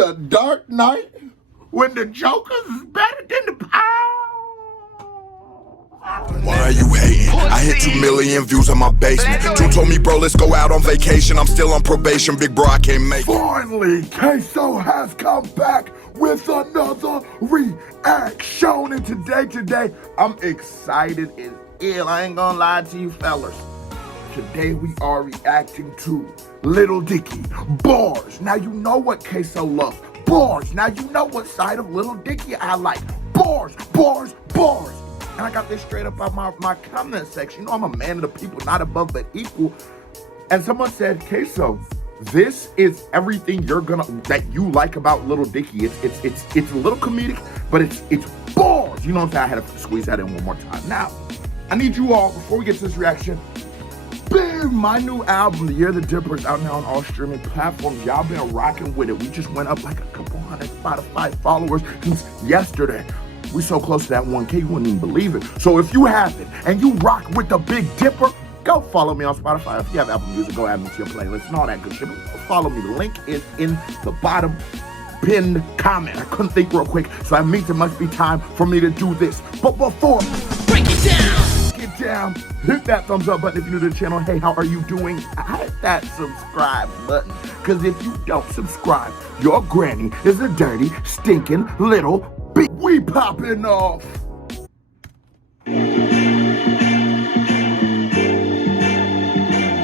a dark night when the Jokers is better than the Why are you hating? I hit 2 million views on my basement. June told me, bro, let's go out on vacation. I'm still on probation, big bro, I can't make it. Finally, Queso has come back with another reaction. And today, I'm excited as ill. I ain't gonna lie to you fellas. Today we are reacting to Lil Dicky, bars. Now you know what Queso loves, bars. Now you know what side of Lil Dicky I like, bars, bars, bars. And I got this straight up out my comment section. You know I'm a man of the people, not above but equal. And someone said, Queso, this is everything that you like about Lil Dicky. It's a little comedic, but it's bars. You know what I'm saying? I had to squeeze that in one more time. Now, I need you all, before we get to this reaction, my new album, The Year of the Dipper, is out now on all streaming platforms. Y'all been rocking with it. We just went up like a couple hundred Spotify followers since yesterday. We so close to that 1K, you wouldn't even believe it. So if you haven't and you rock with the Big Dipper, go follow me on Spotify. If you have Apple Music, go add me to your playlist and all that good shit. But go follow me. The link is in the bottom pinned comment. I couldn't think real quick, so that means it must be time for me to do this. But before, break it down, hit that thumbs up button if you're new to the channel. Hey, how are you doing? Hit that subscribe button, because if you don't subscribe, your granny is a dirty, stinking little bitch. We popping off.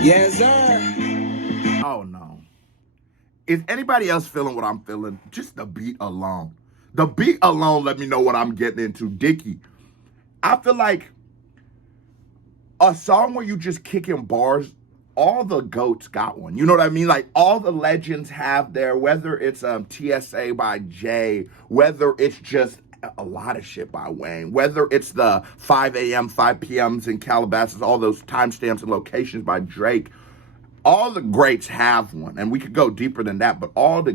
Yes, sir. Oh no. Is anybody else feeling what I'm feeling? Just the beat alone. The beat alone let me know what I'm getting into. Dicky, I feel like a song where you just kicking bars, all the GOATs got one. You know what I mean? Like, all the legends have their, whether it's TSA by Jay, whether it's just a lot of shit by Wayne, whether it's the 5 a.m., 5 p.m.s in Calabasas, all those timestamps and locations by Drake. All the greats have one, and we could go deeper than that, but all the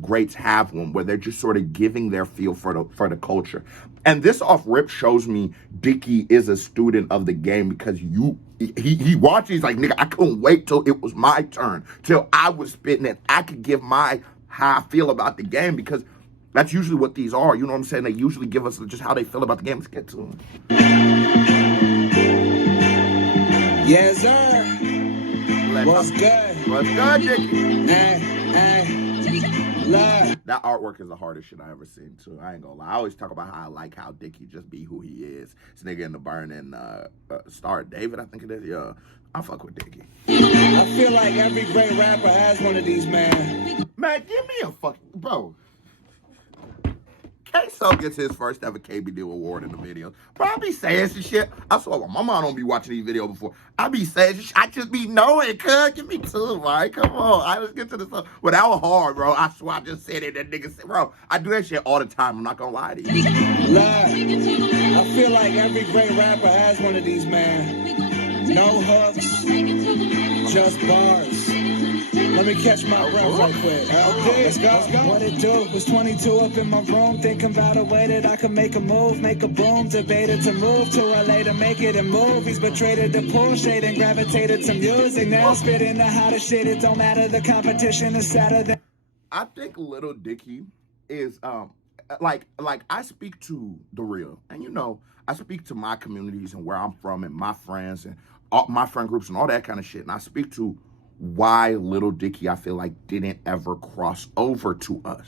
greats have one where they're just sort of giving their feel for the culture. And this off rip shows me Dicky is a student of the game, because he watches, he's like, nigga, I couldn't wait till it was my turn, till I was spitting it. I could give my how I feel about the game, because that's usually what these are. You know what I'm saying? They usually give us just how they feel about the game. Let's get to them. Yes, sir. What's good? What's good, Dicky? Love. That artwork is the hardest shit I ever seen, too. I ain't gonna lie. I always talk about how I like how Dicky just be who he is. This nigga in the burning Star David, I think it is. Yeah, I fuck with Dicky. I feel like every great rapper has one of these, man. Man, give me a fucking... Bro. Queso gets his first ever KBD award in the video. Bro, I be saying some shit. I swear, my mom don't be watching these videos before. I be saying shit. I just be knowing, cuz. Give me two, right? Come on. All right, let's get to this. Well, that was hard, bro. I swear I just said it. That nigga said, bro, I do that shit all the time. I'm not gonna lie to you. Love. I feel like every great rapper has one of these, man. No hooks, just bars. Let me catch my breath right quick. Okay, let's go. What it do? Was 22 up in my room, thinking about a way that I could make a move, make a boom. Debated to move to LA to make it in movies, but traded the pool shade and gravitated to music. Now spitting the hottest shit. It don't matter. The competition is sadder than. I think Lil Dicky is like I speak to the real, and you know, I speak to my communities and where I'm from and my friends and all my friend groups and all that kind of shit, and I speak to why Lil Dicky, I feel like, didn't ever cross over to us.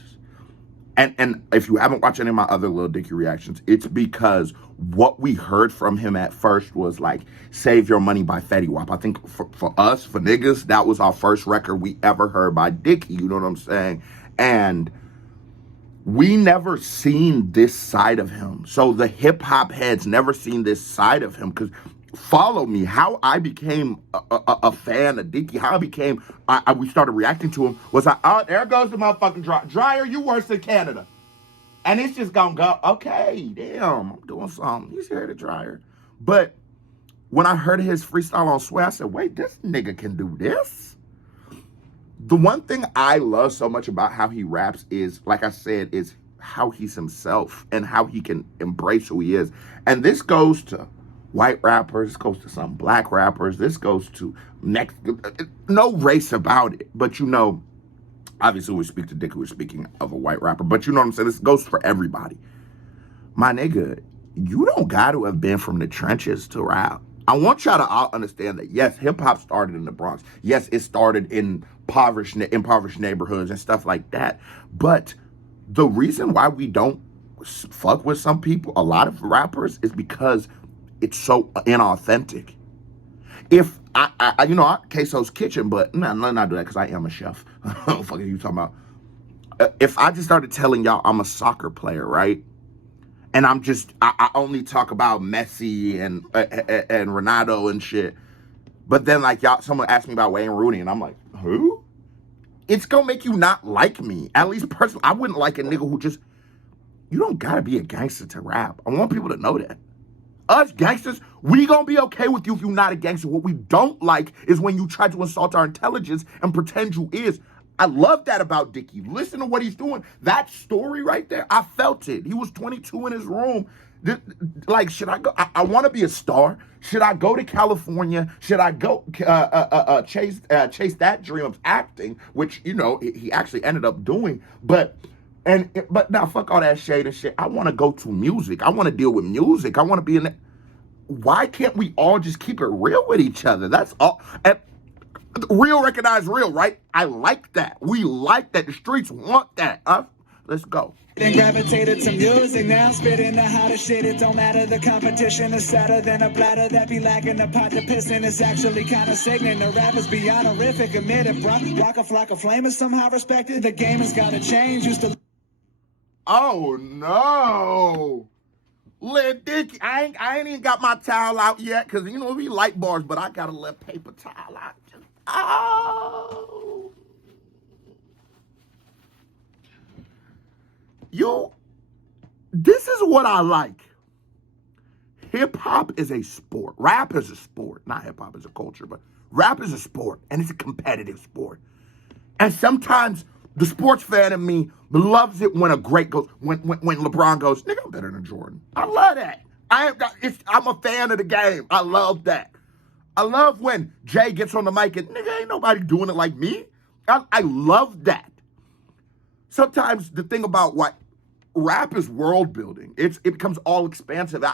And if you haven't watched any of my other Lil Dicky reactions, it's because what we heard from him at first was like Save Your Money by Fetty Wap. I think for us, for niggas, that was our first record we ever heard by Dicky, you know what I'm saying? And we never seen this side of him. So the hip hop heads never seen this side of him, because follow me, how I became a fan of Dicky, how I became, we started reacting to him, was oh, there goes the motherfucking dryer, you worse than Canada. And it's just gonna go, okay, damn, I'm doing something. He's here, the dryer. But when I heard his freestyle on Sway, I said, wait, this nigga can do this? The one thing I love so much about how he raps is, like I said, is how he's himself and how he can embrace who he is. And this goes to white rappers, this goes to some black rappers, this goes to no race about it. But you know, Obviously, we speak to Dicky, we're speaking of a white rapper. But you know what I'm saying? This goes for everybody. My nigga, you don't got to have been from the trenches to rap. I want y'all to all understand that, yes, hip-hop started in the Bronx. Yes, it started in impoverished neighborhoods and stuff like that. But the reason why we don't fuck with some people, a lot of rappers, is because it's so inauthentic. If Queso's Kitchen, but no, not do that because I am a chef. What the fuck are you talking about? If I just started telling y'all I'm a soccer player, right? And I only talk about Messi and Ronaldo and shit. But then like someone asked me about Wayne Rooney and I'm like, who? It's gonna make you not like me. At least personally, I wouldn't like a nigga who just, you don't gotta be a gangster to rap. I want people to know that. Us gangsters, we gonna be okay with you if you're not a gangster. What we don't like is when you try to insult our intelligence and pretend you is. I love that about Dicky. Listen to what he's doing. That story right there, I felt it. He was 22 in his room. Like, should I go? I want to be a star. Should I go to California? Should I go chase that dream of acting, which, you know, he actually ended up doing. But now, fuck all that shade and shit. I want to go to music. I want to deal with music. I want to be in it. Why can't we all just keep it real with each other? That's all. And real recognize real, right? I like that. We like that. The streets want that. Let's go. Then gravitated to music, now spitting the hottest shit. It don't matter, the competition is sadder than a bladder that be lacking. The pot to piston is actually kind of sickening. The rappers beyond horrific, admit it, bro. Rock a flock of flame is somehow respected. The game has gotta change. Used to. Oh no, Lil Dicky, I ain't even got my towel out yet, cause you know we light bars, but I got a little paper towel out. Oh, this is what I like. Hip hop is a sport. Rap is a sport. Not hip hop is a culture, but rap is a sport, and it's a competitive sport. And sometimes the sports fan in me loves it when a great goes, when LeBron goes, nigga, I'm better than Jordan. I love that. I'm a fan of the game. I love that. I love when Jay gets on the mic and, nigga, ain't nobody doing it like me. I love that. Sometimes the thing about what rap is world building. It becomes all expansive.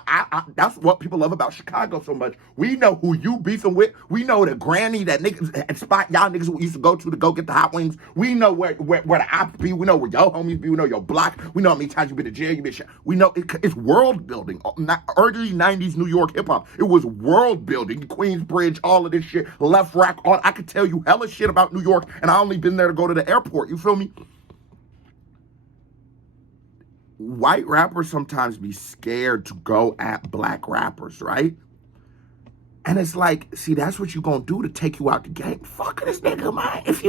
That's what people love about Chicago so much. We know who you beefing with. We know the granny that niggas spot y'all niggas used to go get the hot wings. We know where the ops be. We know where your homies be. We know your block. We know how many times you been to jail. You been shot. We know it's world building. Early 90s New York hip hop. It was world building. Queensbridge, all of this shit. Left Rack. I could tell you hella shit about New York, and I only been there to go to the airport. You feel me? White rappers sometimes be scared to go at black rappers, right? And it's like, see, that's what you gonna do to take you out the game. Fuck this nigga, man. If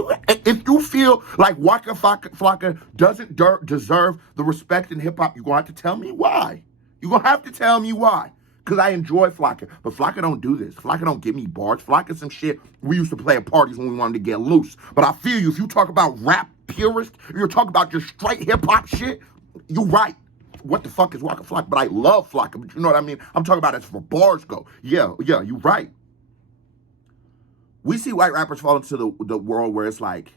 you feel like Waka Flocka doesn't deserve the respect in hip hop, you gonna have to tell me why. You gonna have to tell me why. Because I enjoy Flocka. But Flocka don't do this. Flocka don't give me bars. Flocka some shit we used to play at parties when we wanted to get loose. But I feel you, if you talk about rap purist, if you're talking about just straight hip hop shit, you're right. What the fuck is Waka Flocka? But I love Flocka, but you know what I mean? I'm talking about as for bars go. Yeah, you're right. We see white rappers fall into the world where it's like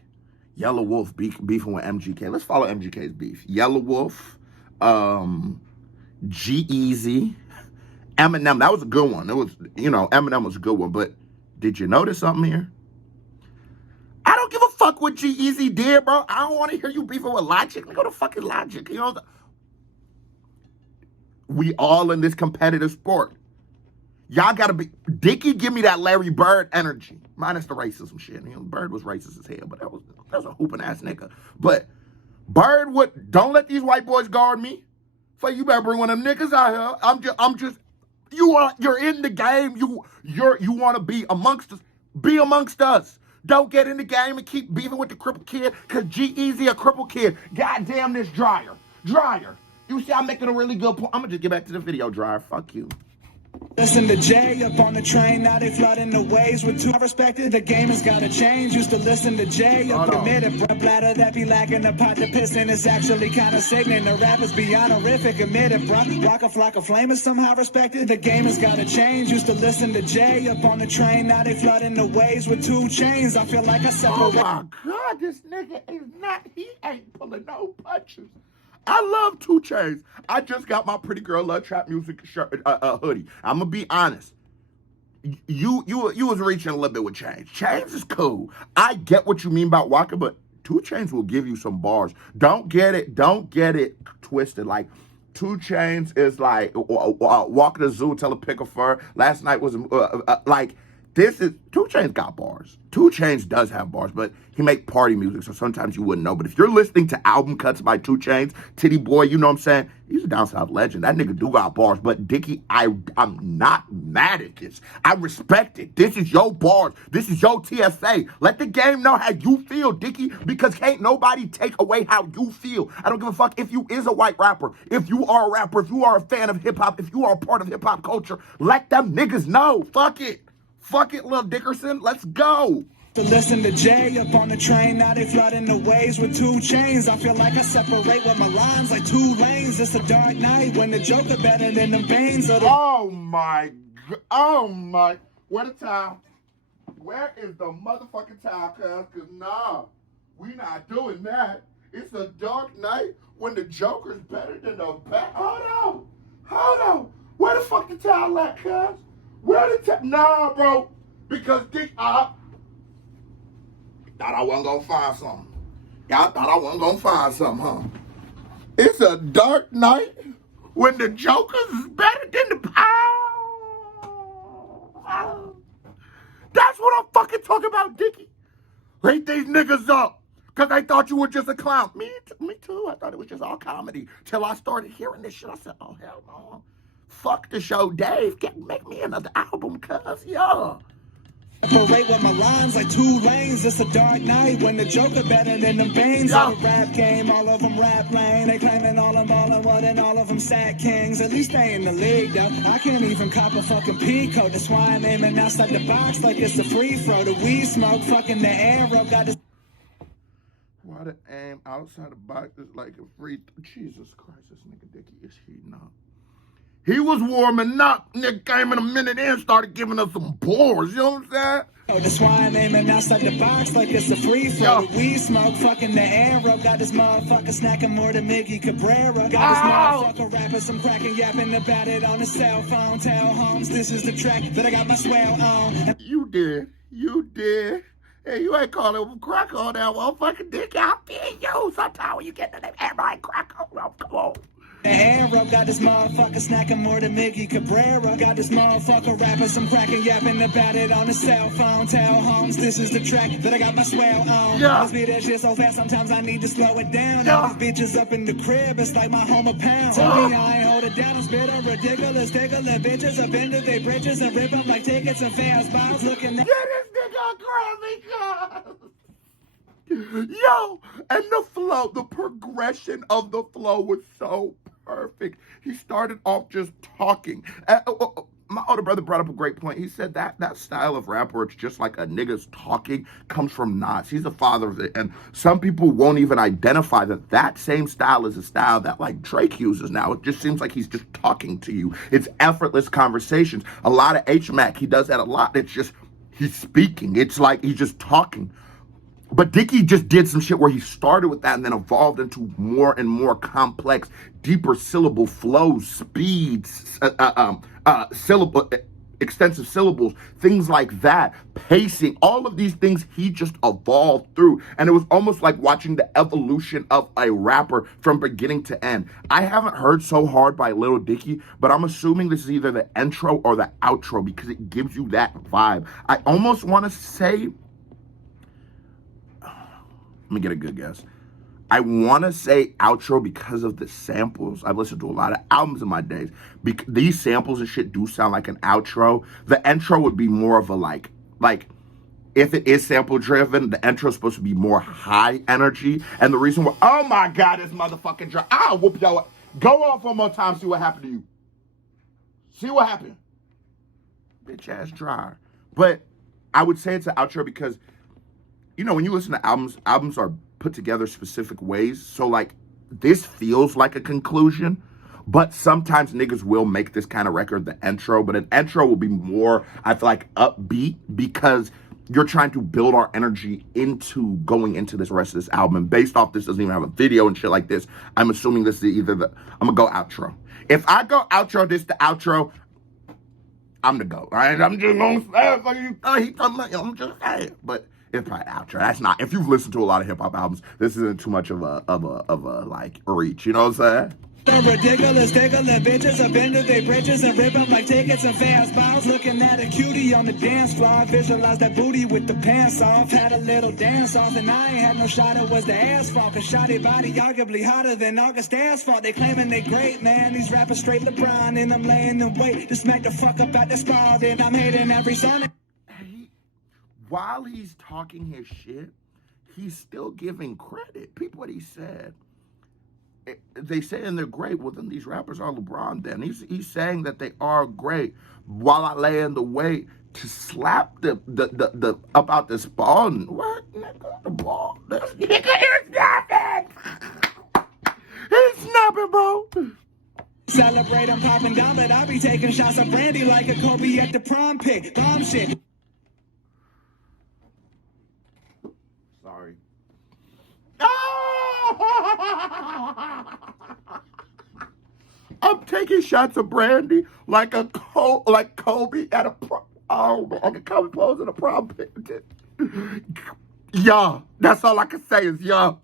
Yellow Wolf beefing with MGK. Let's follow MGK's beef. Yellow Wolf, G-Eazy, Eminem. That was a good one. It was, Eminem was a good one. But did you notice something here? I don't give a fuck what G-Eazy did, bro. I don't want to hear you beefing with Logic. Go to fucking Logic. We all in this competitive sport. Y'all gotta be, Dicky give me that Larry Bird energy. Minus the racism shit. Bird was racist as hell, but that was a hooping ass nigga. But Bird don't let these white boys guard me. So you better bring one of them niggas out here. You're in the game. You want to be amongst us. Be amongst us. Don't get in the game and keep beefing with the crippled kid, cause G-Eazy a crippled kid. Goddamn this dryer. You see, I'm making a really good point. I'm gonna just get back to the video, dryer. Fuck you. Listen to Jay up on the train, now they flooding the waves with two. I respected the game has gotta change. Used to listen to Jay up admit it, bro. Bladder that be lacking the pot to piss in is actually kinda sickening. The rappers beyond horrific, admit it, bro. Rock a flock of flame is somehow respected. The game has gotta change. Used to listen to Jay up on the train, now they flooding the waves with 2 chains. I feel like I separate. Oh my God, this nigga is not, he ain't pulling no punches. I love 2 Chainz. I just got my Pretty Girl Love Trap Music shirt, hoodie. I'm gonna be honest. You was reaching a little bit with Chainz. Chainz is cool. I get what you mean about Walker, but 2 Chainz will give you some bars. Don't get it twisted. Like 2 Chainz is like walk the zoo, tell a pick a fur. Last night was like. This is 2 Chainz got bars. 2 Chainz does have bars, but he make party music, so sometimes you wouldn't know. But if you're listening to album cuts by 2 Chainz, Titty Boy, you know what I'm saying? He's a down south legend. That nigga do got bars. But Dicky, I'm not mad at this. I respect it. This is your bars. This is your TSA. Let the game know how you feel, Dicky, because can't nobody take away how you feel. I don't give a fuck if you is a white rapper, if you are a rapper, if you are a fan of hip hop, if you are a part of hip hop culture. Let them niggas know. Fuck it. Fuck it, Lil Dickerson. Let's go. To listen to Jay up on the train, now they flooding the waves with 2 chains. I feel like I separate with my lines like 2 lanes. It's a dark night when the Joker better than the veins of the. Oh my. Where the towel? Where is the motherfucking towel, cuz? Cause nah, we not doing that. It's a dark night when the Joker's better than the bat. Hold on. Where the fuck the towel at, cuz? Where the towel? Nah, bro. Because Dick, thought I wasn't gonna find something. Y'all thought I wasn't gonna find something, huh? It's a dark night when the Joker's is better than the. That's what I'm fucking talking about, Dicky. Rate these niggas up. Cause I thought you were just a clown. Me too. I thought it was just all comedy. Till I started hearing this shit. I said, oh hell no. Fuck the show, Dave. Make me another album, cuz, yeah. Separate with my lines like 2 lanes. It's a dark night when the Joker better than them veins. Yeah. Of the rap game, all of them rap lane. They claiming all them ballin' more than all of them sack kings. At least they in the league, though. I can't even cop a fucking P-code. That's why I'm aiming outside the box like it's a free throw. The weed smoke, fucking the arrow. Got this. Why the aim outside the box is like a free. Jesus Christ, this nigga Dicky is heating up. He was warming up. Nigga came in a minute in and started giving us some bars. You know what I'm saying? Oh, that's why I'm aiming outside the box like it's a free throw. The weed smoke, fucking the arrow. Got this motherfucker snacking more than Miggy Cabrera. Got this motherfucker rapping some cracking, yapping about it on his cell phone. Tell Holmes this is the track that I got my swell on. You did. Hey, you ain't calling him crack on that motherfucking Dick. I feel you. Sometimes when you get to that everybody crack on, come on. The arrow got this motherfucker snacking more than Miggy Cabrera. Got this motherfucker rapping some cracking, yapping about it on his cell phone. Tell Holmes this is the track that I got my swell on. Yeah. I speed that shit so fast, sometimes I need to slow it down. Yeah. All these bitches up in the crib, it's like my home a pound. Tell me I ain't hold it down, I'm spitting ridiculous, tickling bitches up into their bridges and rip them like tickets and fast balls looking at. Get this nigga a Grammy, cuz. Yo, and the flow, the progression of the flow was so perfect. He started off just talking. My older brother brought up a great point. He said that style of rap where it's just like a nigga's talking comes from Nas. He's the father of it. And some people won't even identify that same style is a style that like Drake uses now. It just seems like he's just talking to you. It's effortless conversations. A lot of H-Mac, he does that a lot. It's just, he's speaking. It's like he's just talking. But Dicky just did some shit where he started with that and then evolved into more and more complex, deeper syllable flows, speeds, extensive syllables, things like that, pacing, all of these things he just evolved through. And it was almost like watching the evolution of a rapper from beginning to end. I haven't heard So Hard by Lil Dicky, but I'm assuming this is either the intro or the outro because it gives you that vibe. I almost want to say... Let me get a good guess. I want to say outro because of the samples. I've listened to a lot of albums in my days. These samples and shit do sound like an outro. The intro would be more of a like if it is sample driven, the intro is supposed to be more high energy. And the reason why, oh my God, this motherfucking drum. I'll whoop y'all. Go off one more time, see what happened to you. See what happened. bitch ass dryer. But I would say it's an outro because, you know, when you listen to albums are put together specific ways. So like this feels like a conclusion, but sometimes niggas will make this kind of record the intro, but an intro will be more, I feel like, upbeat because you're trying to build our energy into going into this rest of this album. And based off this doesn't even have a video and shit like this, I'm assuming this is either I'm gonna go outro. If I go outro, this the outro, I'm the go. All right, I'm just gonna say it. I'm just saying, but it's probably outro. That's not. If you've listened to a lot of hip hop albums, this isn't too much of a like reach. You know what I'm saying? Ridiculous, tickling bitches up into their bridges and rip them like tickets and fast balls. Looking at a cutie on the dance floor. Visualize that booty with the pants off. Had a little dance off and I ain't had no shot. It was the asphalt. Cause shotty body arguably hotter than August asphalt. They claiming they great, man. These rappers straight LeBron and I'm laying in wait to smack the fuck up at the spot. And I'm hating every song. While he's talking his shit, he's still giving credit. Peep what he said. They saying they're great. Well, then these rappers are LeBron. Then he's saying that they are great. While I lay in the way to slap the up out this ball. And, what nigga? The ball? This nigga is snapping. He's snapping, bro. Celebrate, I'm popping down, but I be taking shots of brandy like a Kobe at the prom pick. Bomb shit. Sorry. I'm taking shots of brandy like Kobe at a like a Kobe pose at a prom picnic. Yeah, that's all I can say is yeah.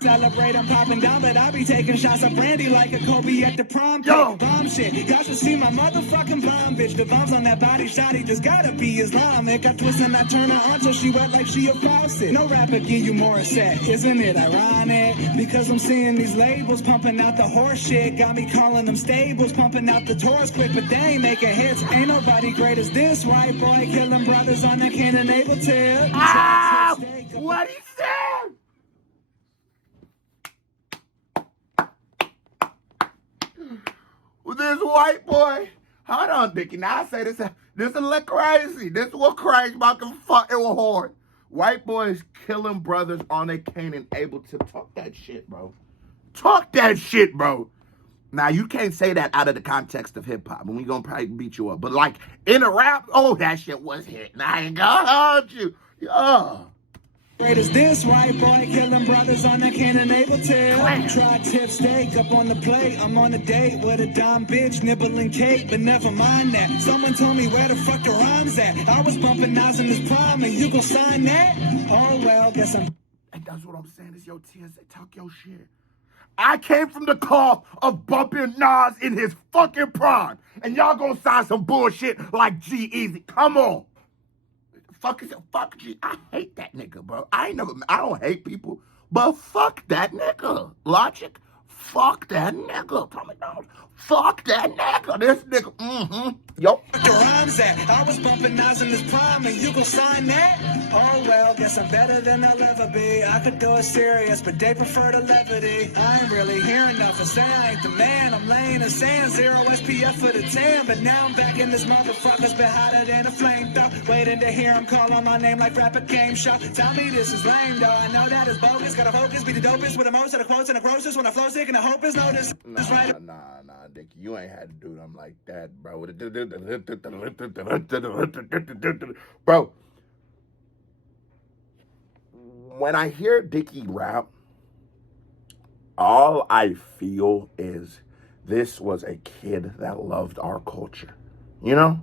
Celebrate, I'm popping down, but I be taking shots of brandy like a Kobe at the prom pick. Bomb shit. Y'all should see my motherfucking bomb, bitch. The bombs on that body shotty just gotta be Islamic. I twist and I turn her on till she wet like she a faucet. No rapper give you more set, isn't it ironic? Because I'm seeing these labels pumping out the horse shit. Got me calling them stables, pumping out the tours quick, but they ain't making hits. Ain't nobody great as this white boy killing brothers on that cannon able tip. What he said? This white boy, hold on, Dicky. Now I say this a little crazy. This was crazy, but fuck, it was hard. White boys killing brothers on a cane and able to talk that shit, bro. Talk that shit, bro. Now you can't say that out of the context of hip hop, and we gonna probably beat you up. But like in a rap, oh, that shit was hit. Now I ain't gonna hold you. Yeah. Great as this white boy killing brothers on that cannon able tip. Try tip steak up on the plate. I'm on a date with a dumb bitch nibbling cake, but never mind that. Someone told me where the fuck the rhymes at. I was bumping Nas in this prime, and you gon' sign that? Oh well, guess I'm. And that's what I'm saying is yo TSA talk your shit. I came from the cloth of bumping Nas in his fucking prime, and y'all gonna sign some bullshit like G-Eazy. Come on. Fuck G. I hate that nigga, bro. I don't hate people, but fuck that nigga. Logic, fuck that nigga. Tommy Dawes, fuck that nigga. This nigga, Yo. The rhymes at. I was bumping Nas in this prime, and you gon' sign that? Oh well, guess I'm better than I'll ever be. I could do it serious, but they prefer the levity. I ain't really hearing nothing. Say I ain't the man. I'm laying in sand, 0 SPF for the tan. But now I'm back in this motherfucker's been hotter than a flame though. Waiting to hear him call on my name like rapper game show. Tell me this is lame though. I know that is bogus. Gotta focus, be the dopest with the most of the quotes and the grosses. When I flow sick and I hope is noticed. Nah, Dick, you ain't had to do them like that, bro. Bro, when I hear Dicky rap, all I feel is this was a kid that loved our culture. You know?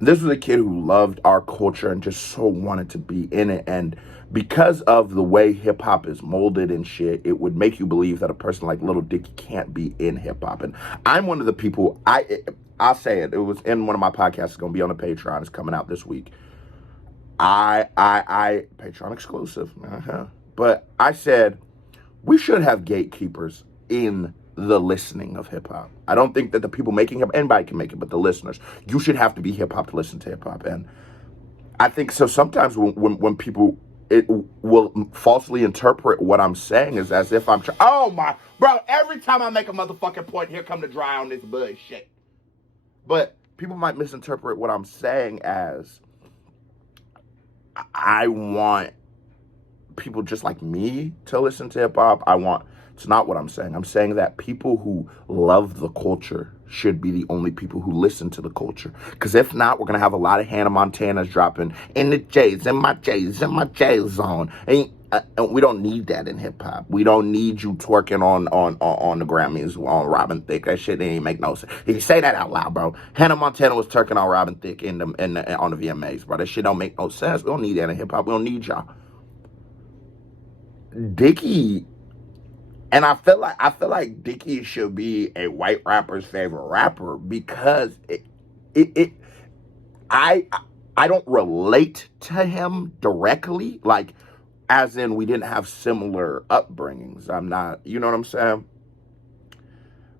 This was a kid who loved our culture and just so wanted to be in it. And because of the way hip hop is molded and shit, it would make you believe that a person like Lil Dicky can't be in hip hop. And I'm one of the people, I'll say it. It was in one of my podcasts. It's going to be on the Patreon. It's coming out this week. Patreon exclusive. But I said, we should have gatekeepers in the listening of hip hop. I don't think that the people making hip, anybody can make it, but the listeners, you should have to be hip hop to listen to hip hop. And I think so sometimes when people, it will falsely interpret what I'm saying is as if I'm oh my, bro, every time I make a motherfucking point, here come the dry on this bullshit. But people might misinterpret what I'm saying as I want people just like me to listen to hip hop. It's not what I'm saying. I'm saying that people who love the culture should be the only people who listen to the culture. Because if not, we're going to have a lot of Hannah Montanas dropping in the J's, in my J's zone. And we don't need that in hip hop. We don't need you twerking on the Grammys on Robin Thicke. That shit ain't make no sense. If you say that out loud, bro. Hannah Montana was twerking on Robin Thicke on the VMAs, bro. That shit don't make no sense. We don't need that in hip hop. We don't need y'all. Dicky, and I feel like Dicky should be a white rapper's favorite rapper because I don't relate to him directly, like as in we didn't have similar upbringings. I'm not, you know what I'm saying?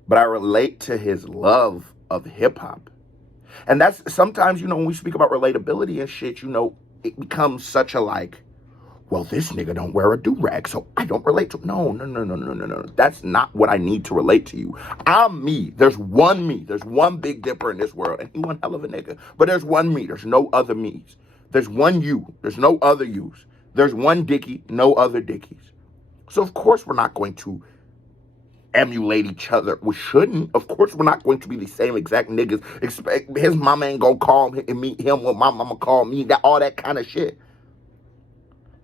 But I relate to his love of hip hop. And that's sometimes, when we speak about relatability and shit, it becomes such a like, well, this nigga don't wear a do-rag, so I don't relate to. No. That's not what I need to relate to you. I'm me. There's one me. There's one Big Dipper in this world, and he one hell of a nigga. But there's one me. There's no other me's. There's one you. There's no other yous. There's one Dicky, no other Dickies. So of course we're not going to emulate each other. We shouldn't. Of course we're not going to be the same exact niggas. Expect his mama ain't gonna call him what my mama call me. All that kind of shit.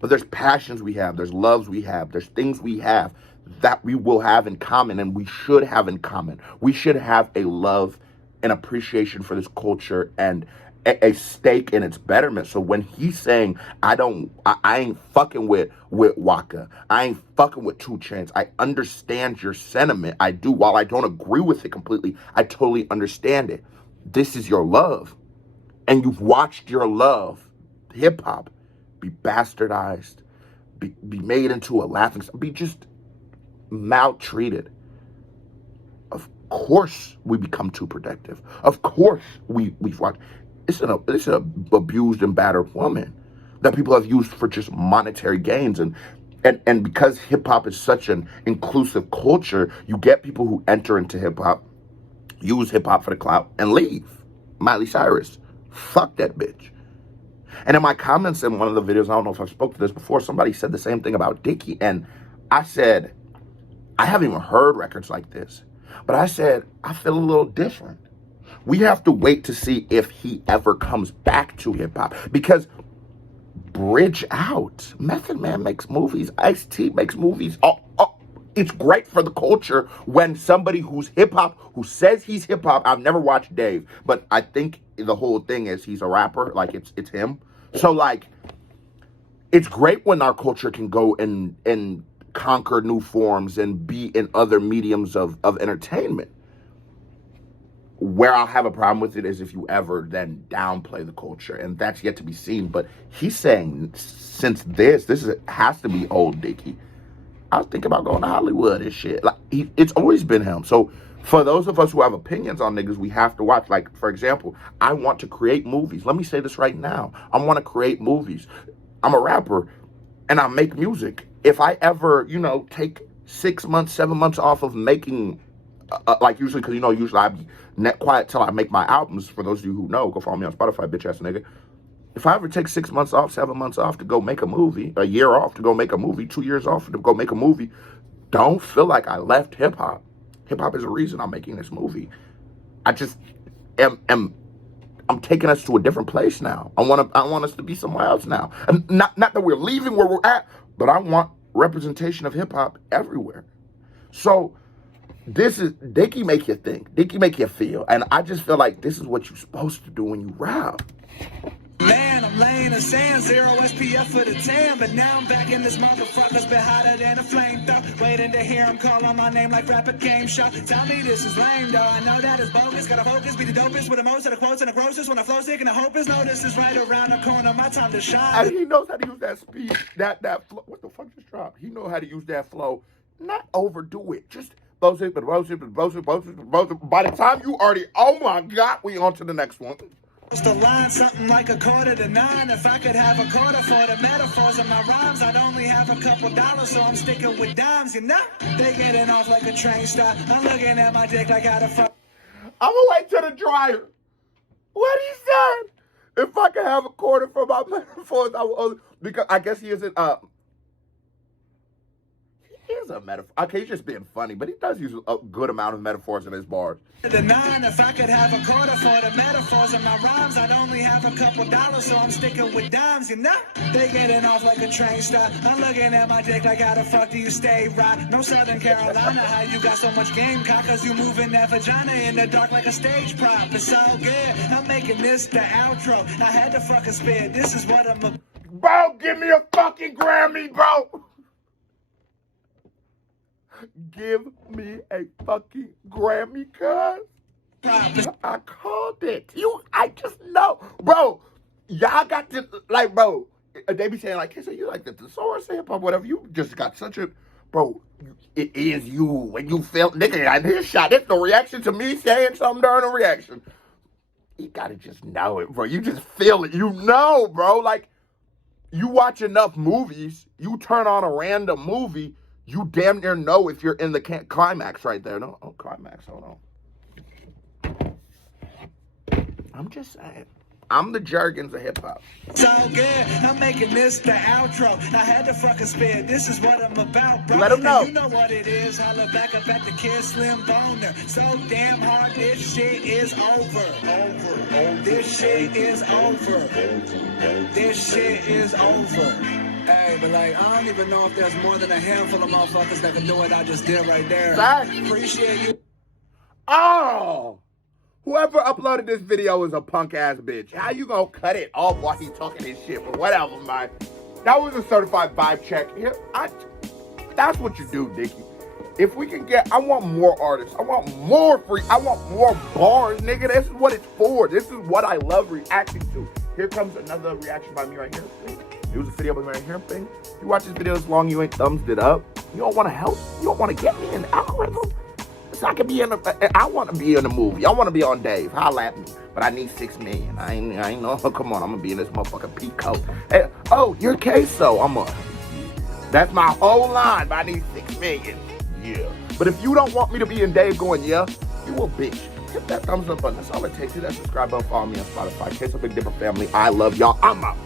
But there's passions we have, there's loves we have, there's things we have that we will have in common and we should have in common. We should have a love and appreciation for this culture and a stake in its betterment. So when he's saying, I ain't fucking with Waka, I ain't fucking with 2 Chainz, I understand your sentiment. I do. While I don't agree with it completely, I totally understand it. This is your love. And you've watched your love, hip hop, be bastardized, be made into a laughing stock, be just maltreated. Of course we become too protective. Of course we've watched. It's an abused and battered woman that people have used for just monetary gains. And because hip hop is such an inclusive culture, you get people who enter into hip hop, use hip hop for the clout, and leave. Miley Cyrus, fuck that bitch. And in my comments in one of the videos, I don't know if I've spoke to this before, somebody said the same thing about Dicky. And I said, I haven't even heard records like this. But I said, I feel a little different. We have to wait to see if he ever comes back to hip hop. Because bridge out. Method Man makes movies. Ice-T makes movies. It's great for the culture when somebody who's hip-hop, who says he's hip-hop, I've never watched Dave, but I think the whole thing is he's a rapper, like it's him. So like, it's great when our culture can go and conquer new forms and be in other mediums of entertainment. Where I'll have a problem with it is if you ever then downplay the culture, and that's yet to be seen. But he's saying since this has to be old Dicky. I was thinking about going to Hollywood and shit. Like it's always been him. So for those of us who have opinions on niggas, we have to watch. Like, for example, I want to create movies. Let me say this right now. I want to create movies. I'm a rapper and I make music. If I ever, take 6 months, 7 months off of making, like usually, because, usually I be net quiet till I make my albums. For those of you who know, go follow me on Spotify, bitch ass nigga. If I ever take 6 months off, 7 months off to go make a movie, a year off to go make a movie, 2 years off to go make a movie, don't feel like I left hip hop. Hip hop is the reason I'm making this movie. I just I'm taking us to a different place now. I want us to be somewhere else now. And not that we're leaving where we're at, but I want representation of hip hop everywhere. So this is Dicky make you think. Dicky make you feel. And I just feel like this is what you're supposed to do when you rap. Man, I'm laying in sand, 0 SPF for the tan, but now I'm back in this motherfucker's been hotter than a flamethrower. Waiting to hear him call on my name like rapper game show. Tell me this is lame though, I know that it's bogus. Gotta focus, be the dopest with the most of the quotes and the grossest. When I flow sick and the hope is no, this is right around the corner, my time to shine. And he knows how to use that speed, that flow. What the fuck just dropped? He knows how to use that flow, not overdo it. Just by the time you already, oh my God, we on to the next one. To line something like 8:45. If I could have a quarter for the metaphors of my rhymes, I'd only have a couple dollars, so I'm sticking with dimes, They getting off like a train stop. I'm looking at my dick like how the fuck. I'm gonna wait till the dryer. What he said? If I could have a quarter for my metaphors, I would. Because I guess he isn't. He is a metaphor. Okay, he's just being funny, but he does use a good amount of metaphors in his bars. The 9, if I could have a quarter for the metaphors of my rhymes, I'd only have a couple dollars, so I'm sticking with dimes, you know? They getting off like a train stop. I'm looking at my dick like, how the fuck do you stay right? No Southern Carolina, how you got so much game cock, cause you moving that vagina in the dark like a stage prop. It's all good, I'm making this the outro. I had to fucking spit, this is what I'm a... Bro, give me a fucking Grammy, bro! Give me a fucking Grammy, cuz. I called it. I just know. Bro, y'all got to, like, bro, they be saying, like, so you like the thesaurus hip hop, whatever. You just got such a, bro, it is you. When you feel, nigga, I hear shot. It's the reaction to me saying something during a reaction. You gotta just know it, bro. You just feel it. You know, bro. Like, you watch enough movies, you turn on a random movie, you damn near know if you're in the climax right there. No, oh, climax, hold on. I'm just saying. I'm the Jergens of hip-hop. So good, I'm making this the outro. I had to fucking spit, this is what I'm about, bro. Let him know. You know what it is, holla back up at the Kid Slim Boner. So damn hard, this shit is over. This shit is over. This shit is over. Hey, but like, I don't even know if there's more than a handful of motherfuckers that can do what I just did right there. Facts. Appreciate you. Oh! Whoever uploaded this video is a punk ass bitch. How you gonna cut it off while he's talking his shit? But whatever, man. That was a certified vibe check. Here, that's what you do, Dicky. If we can get, I want more artists. I want more free. I want more bars, nigga. This is what it's for. This is what I love reacting to. Here comes another reaction by me right here. Here's a video by me right here. Thing. You watch this video as long you ain't thumbs it up. You don't want to help. You don't want to get me in the algorithm. So I can be in I want to be in a movie. I want to be on Dave. Holla at me. But I need 6 million. I ain't know. Come on, I'm gonna be in this motherfucking peacoat. Hey, oh, you're queso. That's my whole line. But I need 6 million. Yeah. But if you don't want me to be in Dave going, yeah, you a bitch. Hit that thumbs up button. That's all it takes. Hit that subscribe button. Follow me on Spotify. Kiss a Big Dipper family. I love y'all. I'm out.